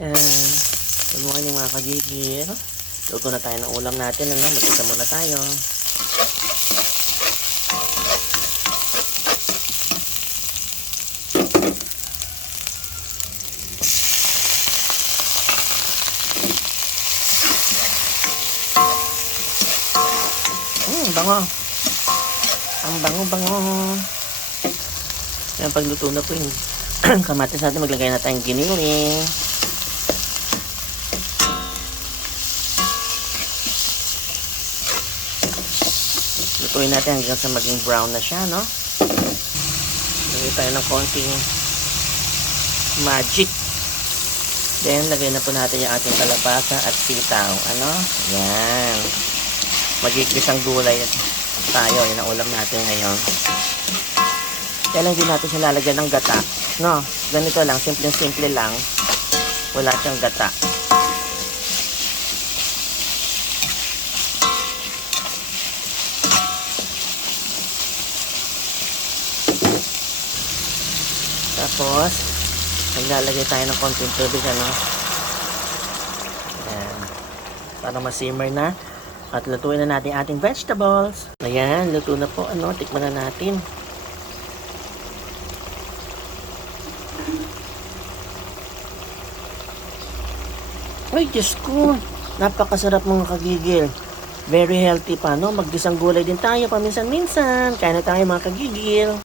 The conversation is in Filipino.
Ayan. Good morning mga kagigil. Luto na tayo ng ulam natin. Ano? Magkita muna tayo. Hmm, bango. Ang bango-bango. Yan, pagluto na po yung kamatis natin, maglagay na tayong giniling. Lutuin natin hanggang sa maging brown na siya, no? Lagay tayo ng konting magic. Then, lagay na po natin yung ating kalabasa at sitaw. Ano? Yan. Magigis ang gulay tayo. Yan ang ulam natin ngayon. Kaya lang hindi natin siya lalagyan ng gata. No? Ganito lang. Simple-simple lang. Wala siyang gata. Tapos, maglalagay tayo ng konting tubig, ano? Ayan. Para ma-simmer na. At lutuin na natin ating vegetables. Ayan, luto na po. Ano, tikman na natin. Ay, Diyos ko. Napakasarap mga kagigil. Very healthy pa, no? Magdisang gulay din tayo paminsan-minsan. Kaya na tayo mga kagigil.